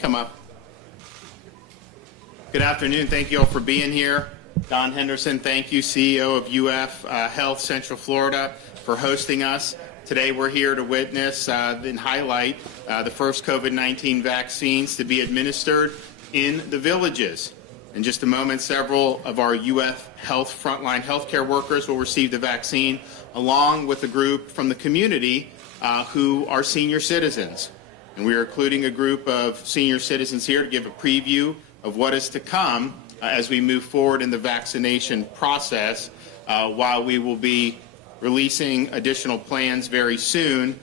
Come up. Good afternoon. Thank you all for being here. Don Henderson, thank you, CEO of UF Health Central Florida, for hosting us. Today we're here to witness and highlight the first COVID-19 vaccines to be administered in the villages. In just a moment, several of our UF Health frontline healthcare workers will receive the vaccine, along with a group from the community who are senior citizens. And we are including a group of senior citizens here to give a preview of what is to come as we move forward in the vaccination process. While we will be releasing additional plans very soon,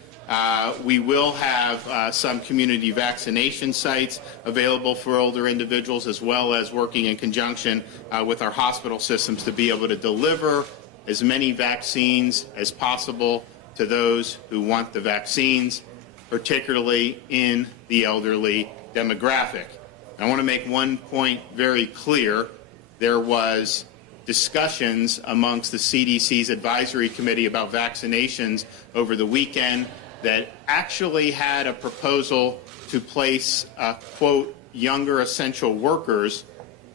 we will have some community vaccination sites available for older individuals, as well as working in conjunction with our hospital systems to be able to deliver as many vaccines as possible to those who want the vaccines, particularly in the elderly demographic. I want to make one point very clear. There was discussions amongst the CDC's advisory committee about vaccinations over the weekend that actually had a proposal to place, quote, younger essential workers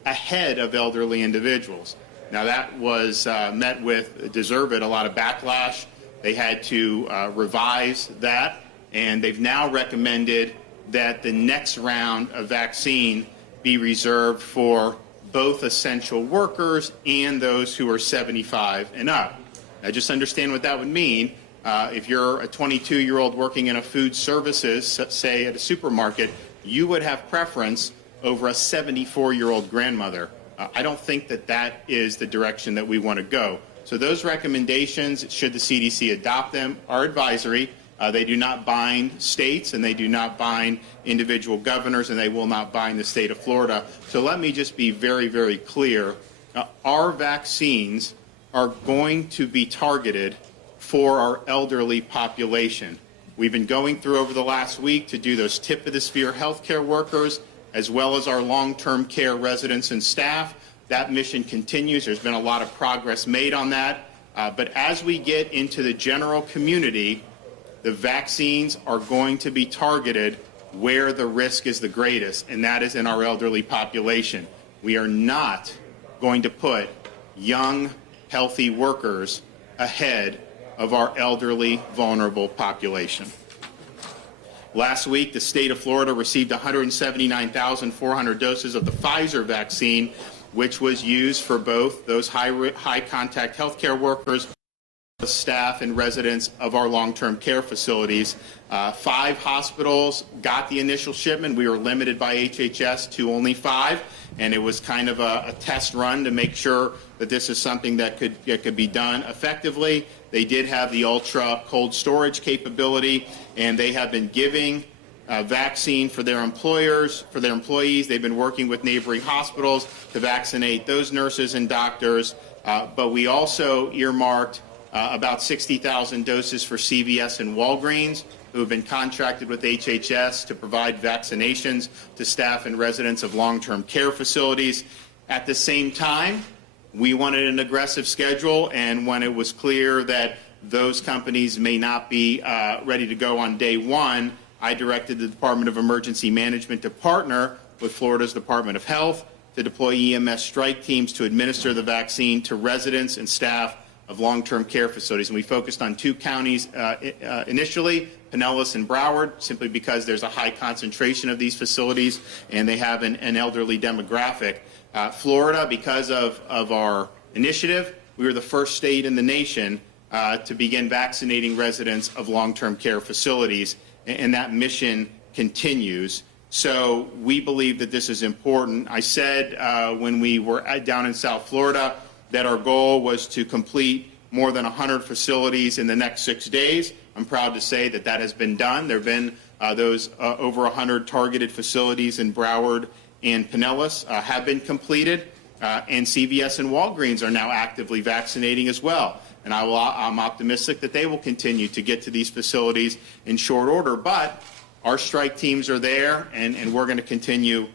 ahead of elderly individuals. Now that was met with, deserved a lot of backlash. They had to revise that, and they've now recommended that the next round of vaccine be reserved for both essential workers and those who are 75 and up. Now just understand what that would mean. If you're a 22-year-old working in a food services, say at a supermarket, you would have preference over a 74-year-old grandmother. I don't think that that is the direction that we want to go. So those recommendations, should the CDC adopt them, are advisory. They do not bind states, and they do not bind individual governors, and they will not bind the state of Florida. So let me just be very, very clear. Our vaccines are going to be targeted for our elderly population. We've been going through over the last week to do those tip-of-the-spear healthcare workers, as well as our long-term care residents and staff. That mission continues. There's been a lot of progress made on that. But as we get into the general community, the vaccines are going to be targeted where the risk is the greatest, and that is in our elderly population. We are not going to put young, healthy workers ahead of our elderly, vulnerable population. Last week, the state of Florida received 179,400 doses of the Pfizer vaccine, which was used for both those high-contact healthcare workers, staff and residents of our long-term care facilities. 5 hospitals got the initial shipment. We were limited by HHS to only 5, and it was kind of a test run to make sure that this is something that could be done effectively. They did have the ultra cold storage capability, and they have been giving vaccine for their employees. They've been working with neighboring hospitals to vaccinate those nurses and doctors. But we also earmarked about 60,000 doses for CVS and Walgreens, who have been contracted with HHS to provide vaccinations to staff and residents of long-term care facilities. At the same time, we wanted an aggressive schedule, and when it was clear that those companies may not be ready to go on day one, I directed the Department of Emergency Management to partner with Florida's Department of Health to deploy EMS strike teams to administer the vaccine to residents and staff of long-term care facilities. And we focused on 2 counties initially, Pinellas and Broward, simply because there's a high concentration of these facilities and they have an elderly demographic. Florida, because of our initiative, we were the first state in the nation to begin vaccinating residents of long-term care facilities, and that mission continues. So we believe that this is important. I said when we were down in South Florida that our goal was to complete more than 100 facilities in the next 6 days. I'm proud to say that that has been done. There have been those over 100 targeted facilities in Broward and Pinellas have been completed, and CVS and Walgreens are now actively vaccinating as well. And I'm optimistic that they will continue to get to these facilities in short order. But our strike teams are there, and we're going to continue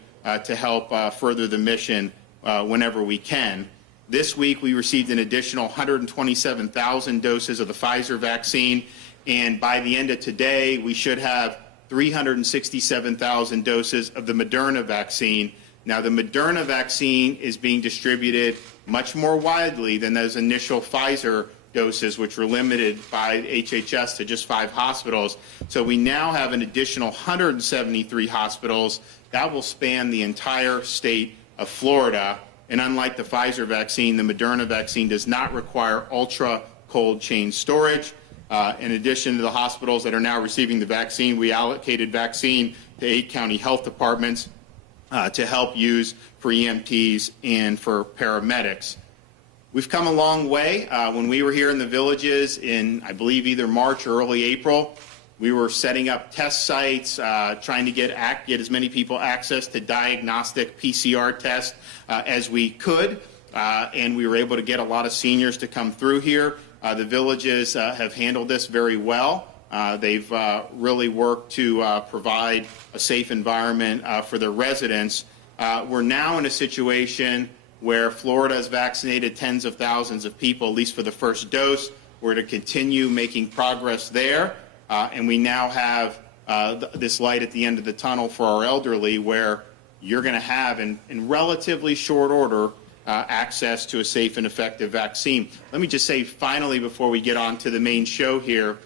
to help further the mission whenever we can. This week, we received an additional 127,000 doses of the Pfizer vaccine, and by the end of today, we should have 367,000 doses of the Moderna vaccine. Now, the Moderna vaccine is being distributed much more widely than those initial Pfizer doses, which were limited by HHS to just 5 hospitals. So we now have an additional 173 hospitals that will span the entire state of Florida. And unlike the Pfizer vaccine, the Moderna vaccine does not require ultra cold chain storage. In addition to the hospitals that are now receiving the vaccine, we allocated vaccine to 8 county health departments to help use for EMTs and for paramedics. We've come a long way. When we were here in the villages in, I believe, either March or early April, we were setting up test sites, trying to get as many people access to diagnostic PCR tests as we could, and we were able to get a lot of seniors to come through here. The villages have handled this very well. They've really worked to provide a safe environment for their residents. We're now in a situation where Florida has vaccinated tens of thousands of people, at least for the first dose. We're to continue making progress there. And we now have this light at the end of the tunnel for our elderly, where you're going to have, in relatively short order, access to a safe and effective vaccine. Let me just say, finally, before we get on to the main show here,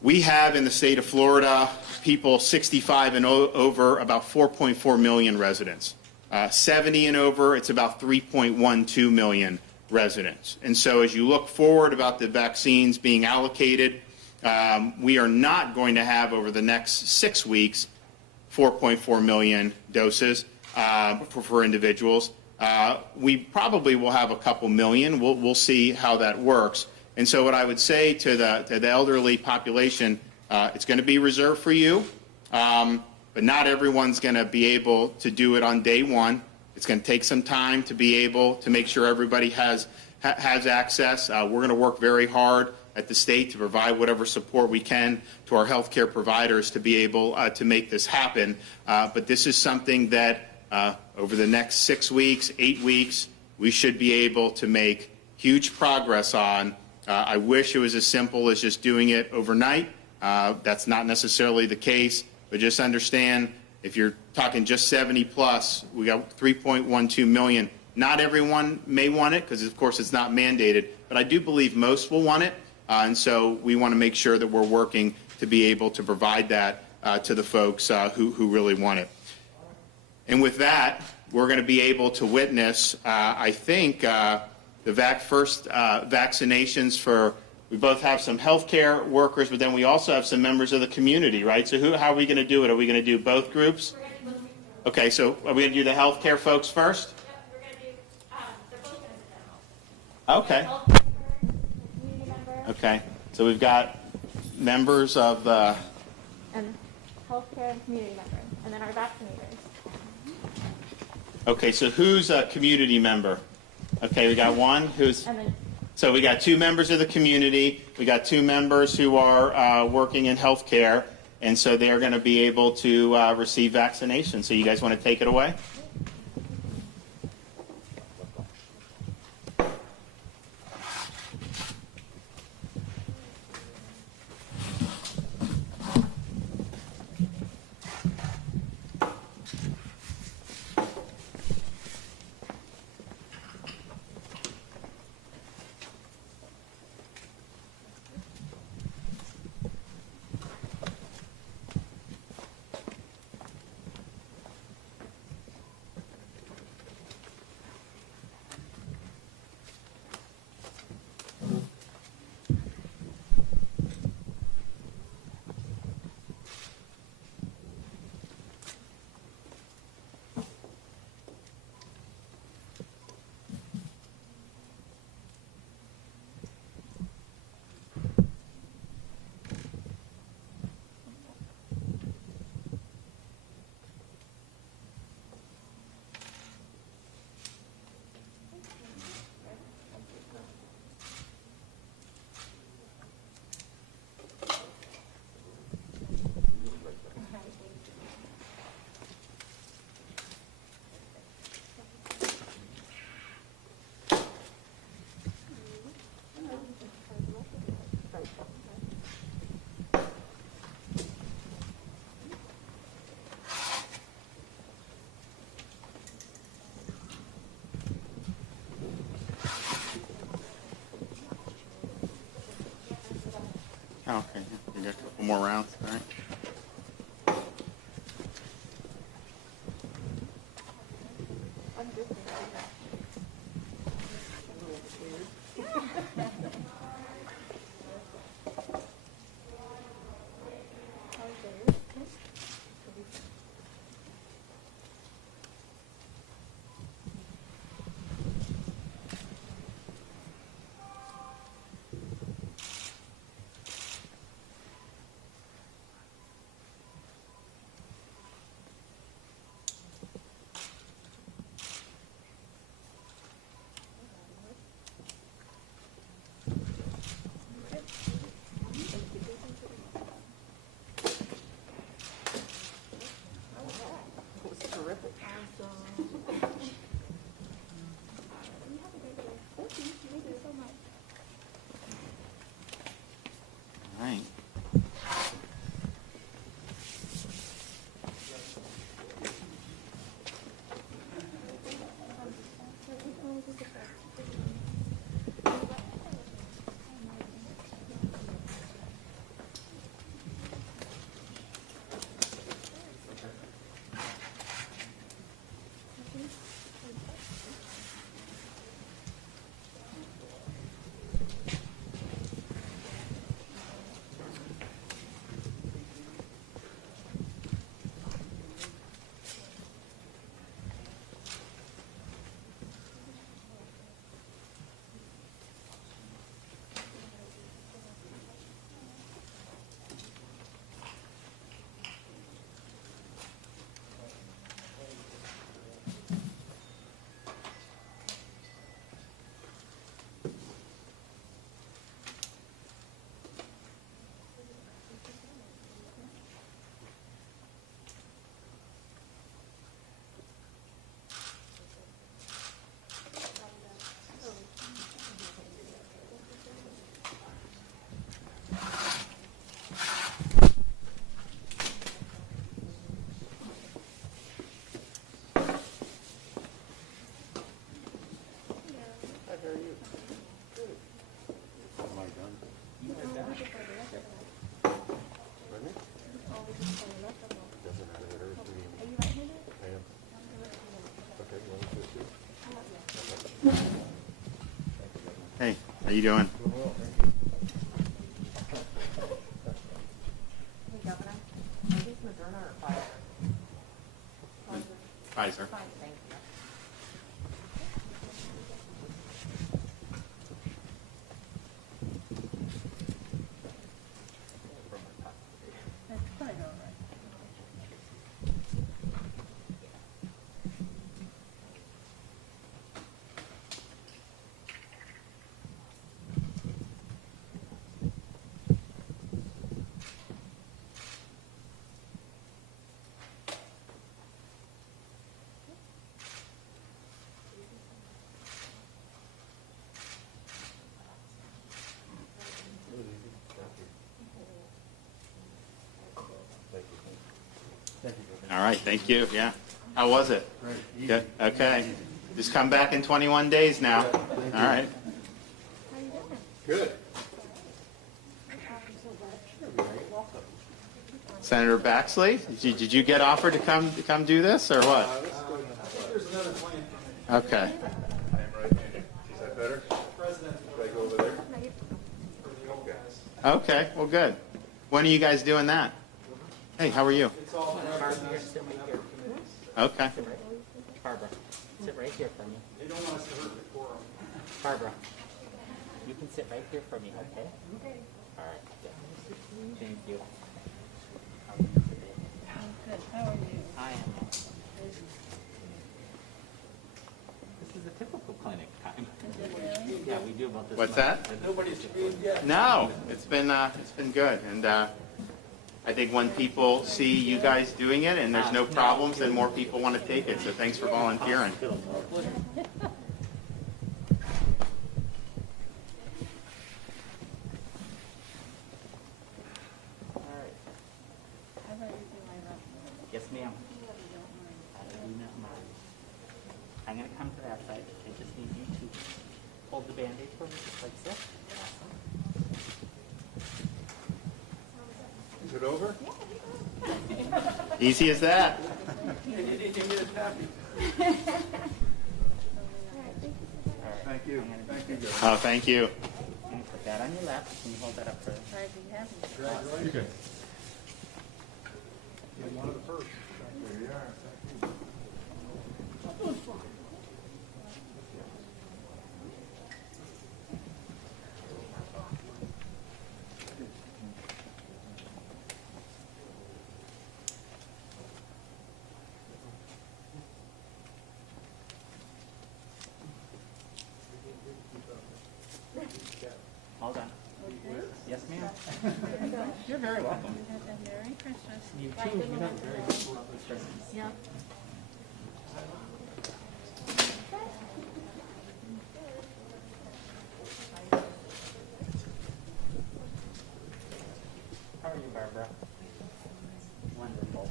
we have in the state of Florida people 65 and over, about 4.4 million residents. 70 and over, it's about 3.12 million residents. And so as you look forward about the vaccines being allocated, we are not going to have over the next 6 weeks 4.4 million doses for individuals. We probably will have a couple million. We'll see how that works. And so what I would say to the elderly population, it's going to be reserved for you, but not everyone's going to be able to do it on day one. It's going to take some time to be able to make sure everybody has access. We're going to work very hard at the state to provide whatever support we can to our healthcare providers to be able to make this happen. But this is something that over the next 6 weeks, 8 weeks, we should be able to make huge progress on. I wish it was as simple as just doing it overnight. That's not necessarily the case, but just understand, if you're talking just 70 plus, we got 3.12 million. Not everyone may want it, because of course it's not mandated, but I do believe most will want it. And so we want to make sure that we're working to be able to provide that to the folks who really want it. And with that, we're going to be able to witness, I think, the first vaccinations for, we both have some healthcare workers, but then we also have some members of the community, right? So how are we going to do it? Are we going to do both groups? We're going to do both groups. Okay, so are we going to do the healthcare folks first? Yep, we're going to do, they're both going to sit down. Okay. Community member. Okay, so we've got members of the... And healthcare and community member, and then our vaccinators. Okay, so who's a community member? Okay, we got one who's... So we got 2 members of the community. We got 2 members who are working in healthcare, and so they're going to be able to receive vaccination. So you guys want to take it away? Oh, okay, yeah, we got a couple more rounds, all right. All right. Hey, how you doing? Hey, Governor, are these Moderna or Pfizer? Pfizer. Fine, thank you. That's quite all right. All right, thank you, yeah. How was it? Great. Good, okay. Just come back in 21 days now. All right. How you doing? Good. Senator Baxley, did you get offered to come do this, or what? There's another plan. Okay. I am right-handed. Is that better? President. Should I go over there? Okay. Okay, well, good. When are you guys doing that? Hey, how are you? It's all Barbara, sit right here. Okay. Barbara, sit right here for me. They don't want us to hurt the quorum. Barbara, you can sit right here for me, okay? Okay. All right, good. Thank you. How are you today? Good, how are you? I am. This is a typical clinic time. Yeah, we do about this. What's much. that? Nobody's screwed yet. No, it's been good, and I think when people see you guys doing it and there's no problems, then more people want to take it. So thanks for volunteering. All right. How about you do my left one? Yes, ma'am. If you don't mind. I do not mind. I'm gonna come to that side. I just need you to hold the Band-Aid for me, just like this. Awesome. it over? Easy as that. Thank you. Thank you, guys. Oh, thank you. Can you put that on your lap? Can you hold that up for Try to be happy. Congratulations. You're one of the first. There you are. Thank you. all done? Okay. Yes, ma'am. You're very welcome. You have a Merry Christmas. You too. You have a very good Christmas. Yep. How are you, Barbara? Wonderful.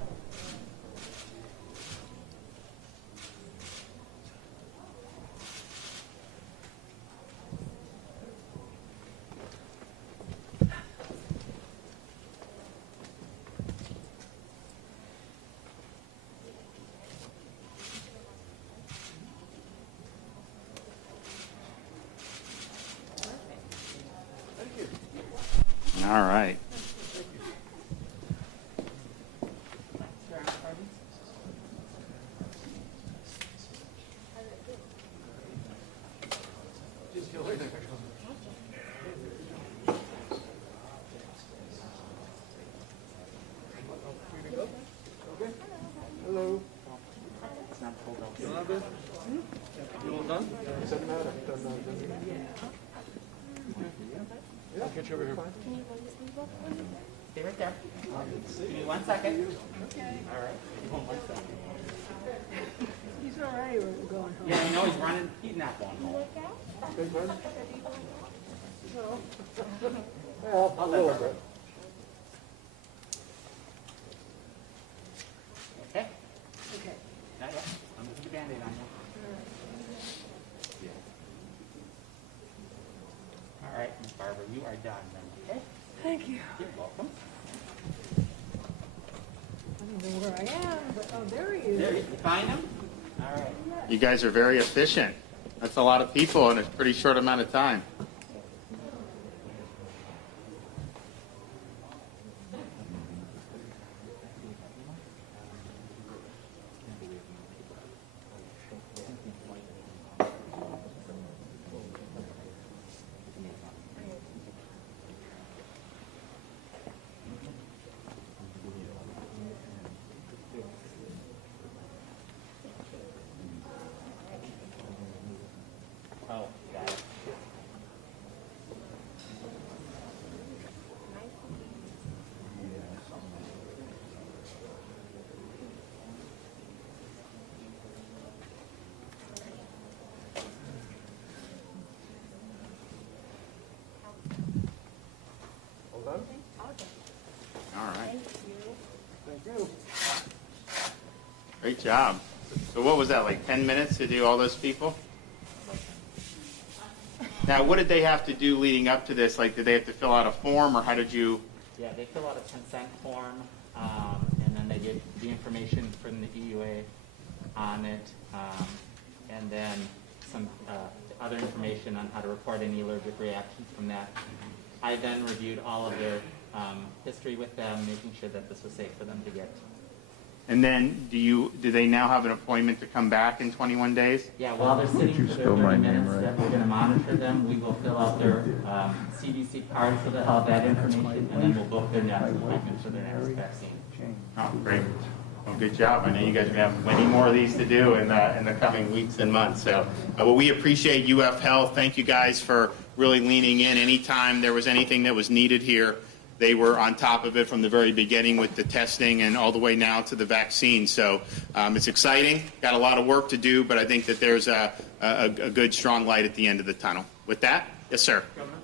All right. Hello. It's not pulled out. You all good? You all done? Doesn't matter. Doesn't matter. Yeah, I'll get you over here. Stay right there. Give me 1 second. Okay. All right. Hold on 1 second. He's already going home. Yeah, I know he's running. He's not going home. Big one? I'll A let little her. bit. Okay? Okay. Not yet. I'm going to put the Band-Aid on you. All right, Miss Barbara, you are done then, okay? Thank you. You're welcome. I don't know where I am, but oh, there he is. There, you find him? All right. You guys are very efficient. That's a lot of people in a pretty short amount of time. Oh, got it. All done? All right. Thank you. Great job. So what was that, like 10 minutes to do all those people? Now, what did they have to do leading up to this? Like, did they have to fill out a form, or how did you? Yeah, they fill out a consent form, and then they get the information from the EUA on it, and then some other information on how to report any allergic reactions from that. I then reviewed all of their history with them, making sure that this was safe for them to get. And then, do they now have an appointment to come back in 21 days? Yeah, while they're sitting for their 30 minutes that we're going to monitor them, we will fill out their CDC card so they'll have that information, and then we'll book their next appointment for their next vaccine. Oh, great. Well, good job. I know you guys are going to have many more of these to do in the coming weeks and months. So, well, we appreciate UF Health. Thank you guys for really leaning in. Anytime there was anything that was needed here, they were on top of it from the very beginning with the testing and all the way now to the vaccine. So it's exciting. Got a lot of work to do, but I think that there's a good, strong light at the end of the tunnel. With that, yes, sir. Governor,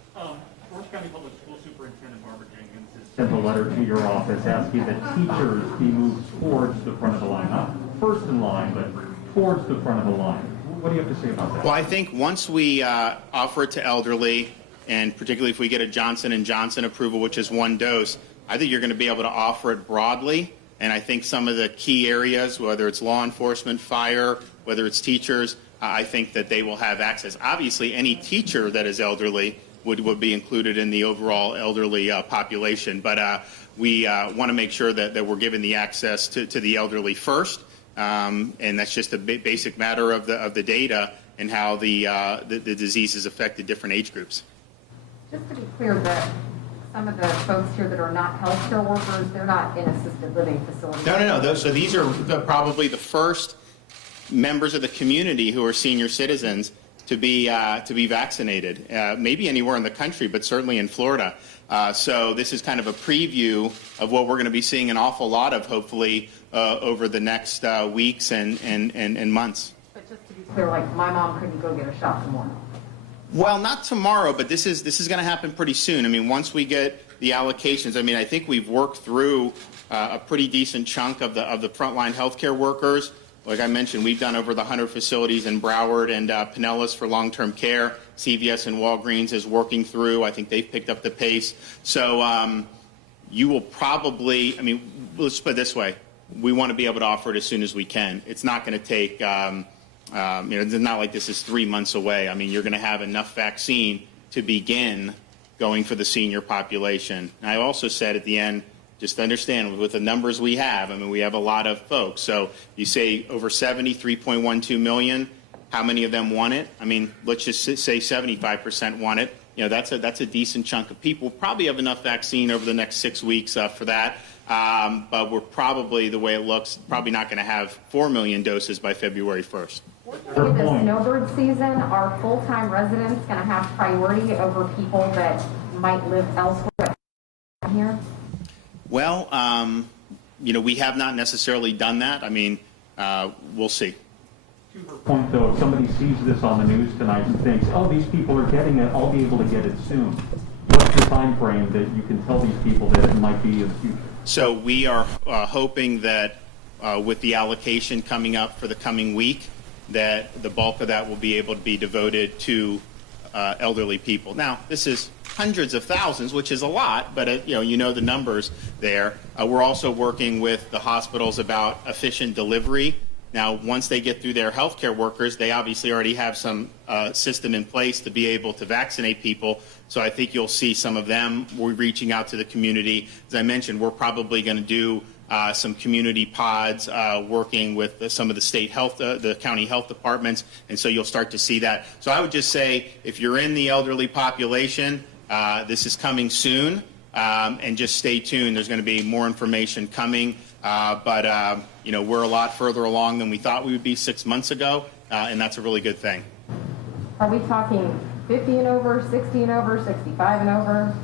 Orange County Public School Superintendent Barbara Jenkins has sent a letter to your office asking that teachers be moved towards the front of the line, not first in line, but towards the front of the line. What do you have to say about that? Well, I think once we offer it to elderly, and particularly if we get a Johnson & Johnson approval, which is one dose, I think you're going to be able to offer it broadly. And I think some of the key areas, whether it's law enforcement, fire, whether it's teachers, I think that they will have access. Obviously, any teacher that is elderly would be included in the overall elderly population. But we want to make sure that we're giving the access to the elderly first. And that's just a basic matter of the data and how the disease has affected different age groups. Just to be clear, that some of the folks here that are not healthcare workers, they're not in assisted living facilities. No. So these are probably the first members of the community who are senior citizens to be vaccinated. Maybe anywhere in the country, but certainly in Florida. So this is kind of a preview of what we're going to be seeing an awful lot of, hopefully, over the next weeks and months. But just to be clear, like my mom couldn't go get a shot tomorrow. Well, not tomorrow, but this is going to happen pretty soon. I mean, once we get the allocations, I mean, I think we've worked through a pretty decent chunk of the frontline healthcare workers. Like I mentioned, we've done over the 100 facilities in Broward and Pinellas for long-term care. CVS and Walgreens is working through. I think they've picked up the pace. So you will probably, I mean, let's put it this way. We want to be able to offer it as soon as we can. It's not going to take, it's not like this is 3 months away. I mean, you're going to have enough vaccine to begin going for the senior population. And I also said at the end, just understand with the numbers we have, I mean, we have a lot of folks. So you say over 73.12 million, how many of them want it? I mean, let's just say 75% want it. You know, that's a decent chunk of people. We'll probably have enough vaccine over the next 6 weeks for that. But we're probably, the way it looks, probably not going to have 4 million doses by February 1st. In the snowbird season, are full-time residents going to have priority over people that might live elsewhere here? Well, we have not necessarily done that. I mean, we'll see. To her point, though, if somebody sees this on the news tonight and thinks, oh, these people are getting it, I'll be able to get it soon. What's the time frame that you can tell these people that it might be in the future? So we are hoping that with the allocation coming up for the coming week, that the bulk of that will be able to be devoted to elderly people. Now, this is hundreds of thousands, which is a lot, but you know the numbers there. We're also working with the hospitals about efficient delivery. Now, once they get through their healthcare workers, they obviously already have some system in place to be able to vaccinate people. So I think you'll see some of them. We're reaching out to the community. As I mentioned, we're probably going to do some community pods, working with some of the state health, the county health departments, and so you'll start to see that. So I would just say, if you're in the elderly population, this is coming soon, and just stay tuned. There's going to be more information coming, but we're a lot further along than we thought we would be 6 months ago, and that's a really good thing. Are we talking 50 and over, 60 and over, 65 and over?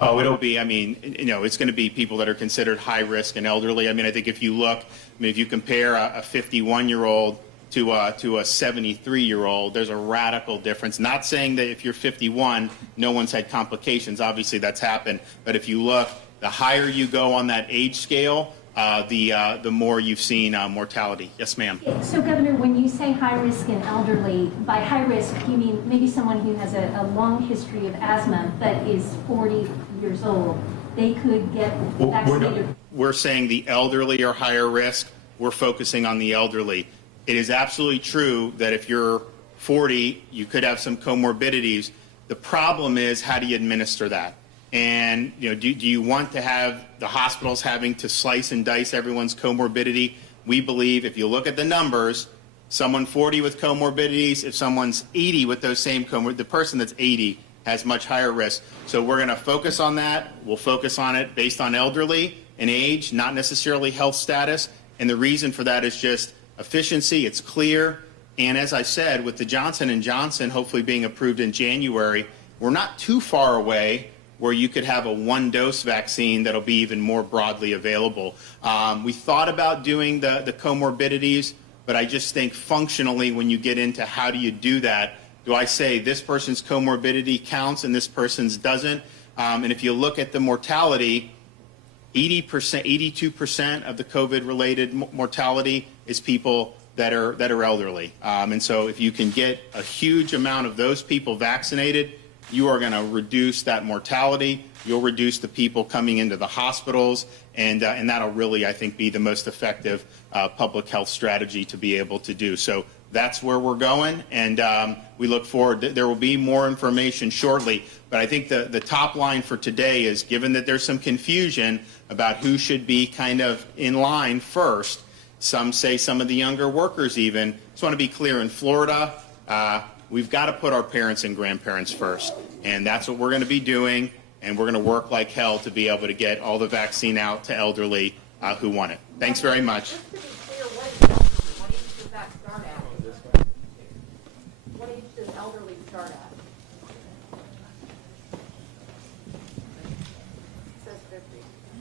Oh, it'll be, it's going to be people that are considered high risk and elderly. I mean, I think if you look, if you compare a 51-year-old to a 73-year-old, there's a radical difference. Not saying that if you're 51, no one's had complications. Obviously, that's happened. But if you look, the higher you go on that age scale, the more you've seen mortality. Yes, ma'am. So, Governor, when you say high risk and elderly, by high risk, you mean maybe someone who has a long history of asthma but is 40 years old. They could get vaccinated. We're saying the elderly are higher risk. We're focusing on the elderly. It is absolutely true that if you're 40, you could have some comorbidities. The problem is, how do you administer that? And do you want to have the hospitals having to slice and dice everyone's comorbidity? We believe, if you look at the numbers, someone 40 with comorbidities, if someone's 80 with those same the person that's 80 has much higher risk. So we're going to focus on that. We'll focus on it based on elderly and age, not necessarily health status. And the reason for that is just efficiency. It's clear. And as I said, with the Johnson & Johnson hopefully being approved in January, we're not too far away where you could have a one-dose vaccine that'll be even more broadly available. We thought about doing the comorbidities, but I just think functionally when you get into how do you do that, do I say this person's comorbidity counts and this person's doesn't? And if you look at the mortality, 80%, 82% of the COVID-related mortality is people that are elderly. And so if you can get a huge amount of those people vaccinated, you are going to reduce that mortality. You'll reduce the people coming into the hospitals, and that'll really, I think, be the most effective public health strategy to be able to do. So that's where we're going, and we look forward. There will be more information shortly, but I think the top line for today is, given that there's some confusion about who should be kind of in line first, some say some of the younger workers even, just want to be clear, in Florida, we've got to put our parents and grandparents first, and that's what we're going to be doing, and we're going to work like hell to be able to get all the vaccine out to elderly who want it. Thanks very much. Just to be clear, what age does that start at? What age does elderly start at?